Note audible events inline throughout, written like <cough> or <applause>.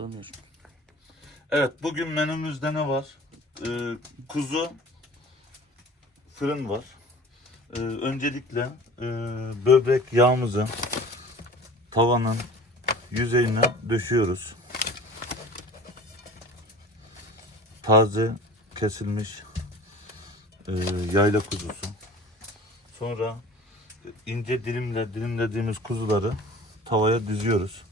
Sanıyorum. Evet bugün menümüzde ne var? Ee, kuzu fırın var. Ee, öncelikle e, böbrek yağımızı tavanın yüzeyine döşüyoruz. Taze kesilmiş e, yayla kuzusu. Sonra ince dilimle dilimlediğimiz kuzuları tavaya diziyoruz.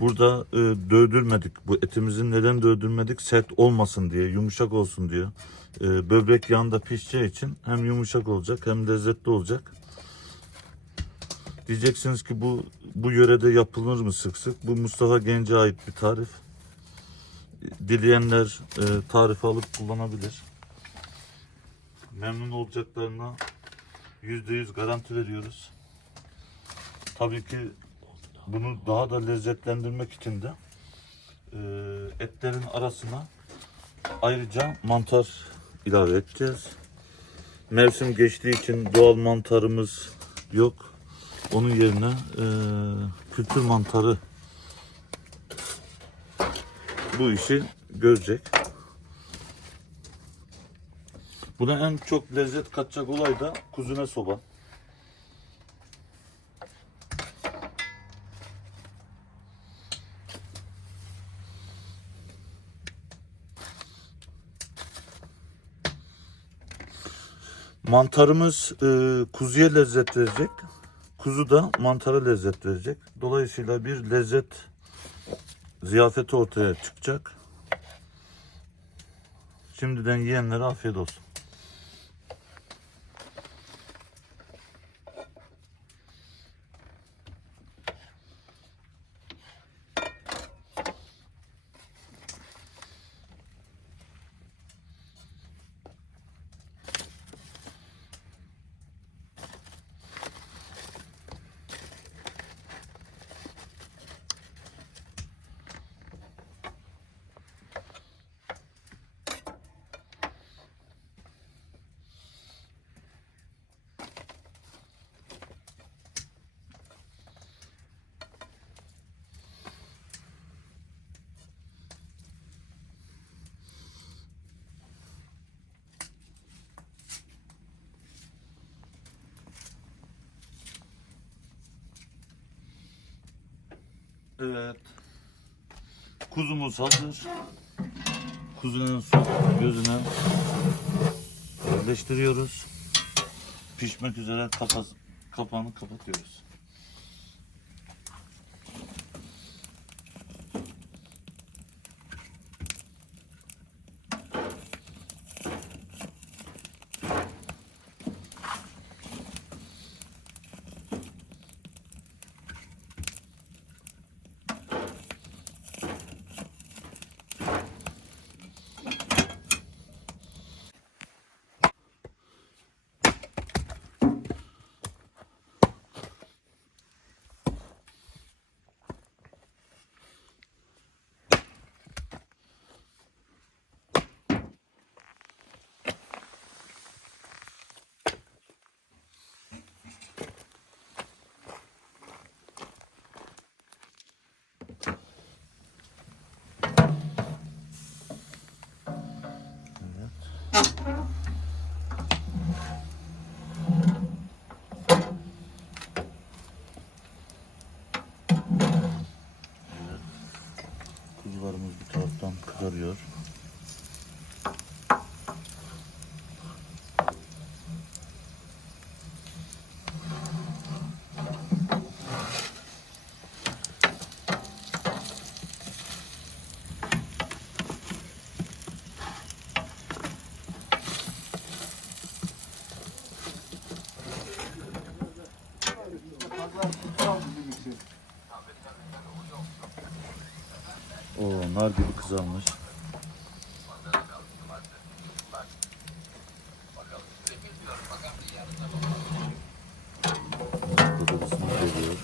Burada e, dövdürmedik. Bu etimizin neden dövdürmedik? Sert olmasın diye, yumuşak olsun diye. E, böbrek yağında pişeceği için hem yumuşak olacak hem lezzetli olacak. Diyeceksiniz ki bu bu yörede yapılır mı sık sık? Bu Mustafa Genç'e ait bir tarif. Dileyenler e, tarifi alıp kullanabilir. Memnun olacaklarına %100 garanti veriyoruz. Tabii ki bunu daha da lezzetlendirmek için de e, etlerin arasına ayrıca mantar ilave edeceğiz. Mevsim geçtiği için doğal mantarımız yok. Onun yerine e, kültür mantarı bu işi görecek. Buna en çok lezzet katacak olay da kuzine soba. Mantarımız e, kuzuya lezzet verecek. Kuzu da mantara lezzet verecek. Dolayısıyla bir lezzet ziyafeti ortaya çıkacak. Şimdiden yiyenlere afiyet olsun. Evet. Kuzumuz hazır. Kuzunun son gözüne yerleştiriyoruz. Pişmek üzere kapas kapağını kapatıyoruz. Kuzularımız bir taraftan kızarıyor. Oo, nar gibi kızarmış. Burada bir sınıf geliyor.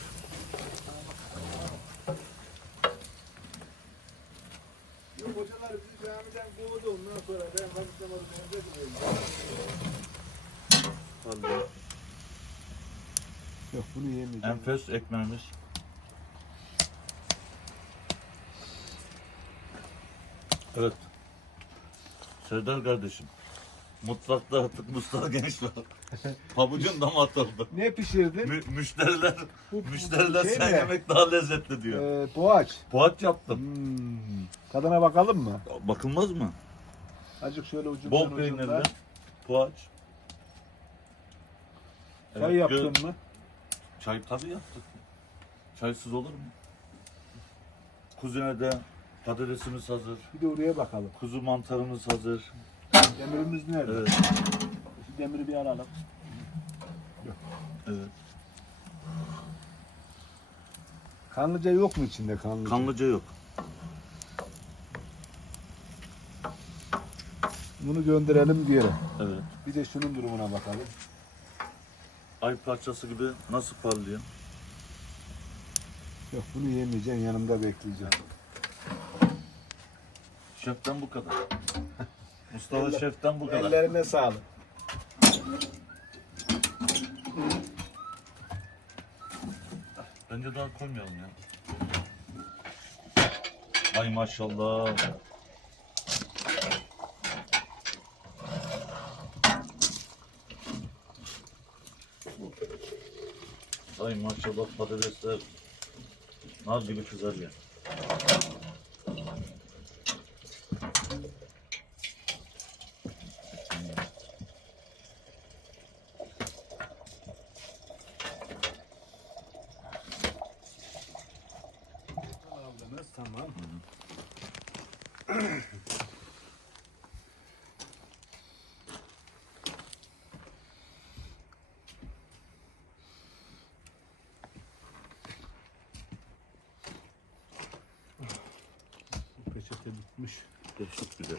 Yok hocalar bizi camiden kovdu ondan sonra ben konuşamadım. Önce diyorum. Vallahi Yok bunu yemeyeceğim. Enfes ekmeğimiz. Evet. Serdar kardeşim. Mutfakta artık Mustafa genç var. <laughs> Pabucun dama atıldı. Ne pişirdin? Mü- müşteriler Bu- müşteriler şey sen mi? yemek daha lezzetli diyor. Ee, boğaç. Poğaç yaptım. Hmm. Tadına bakalım mı? Bakılmaz mı? Azıcık şöyle ucundan Bol ucundan. peynirli poğaç. Çay Evet, yaptın gö- mı? Çay tabii yaptık. Çaysız olur mu? Kuzinede patatesimiz hazır. Bir de oraya bakalım. Kuzu mantarımız hazır. Demirimiz nerede? Evet. Şu demiri bir alalım. evet. Kanlıca yok mu içinde kanlıca? Kanlıca yok. Bunu gönderelim diyelim. Evet. Bir de şunun durumuna bakalım. Ay parçası gibi nasıl parlıyor? Yok bunu yemeyeceğim yanımda bekleyeceğim. Şeften bu kadar. <laughs> Mustafa Elle- Şef'ten bu kadar. Ellerine sağlık. Bence daha koymayalım ya. Ay maşallah. Ay maşallah patatesler nar gibi kızar ya. Peçete bitmiş. Çok güzel.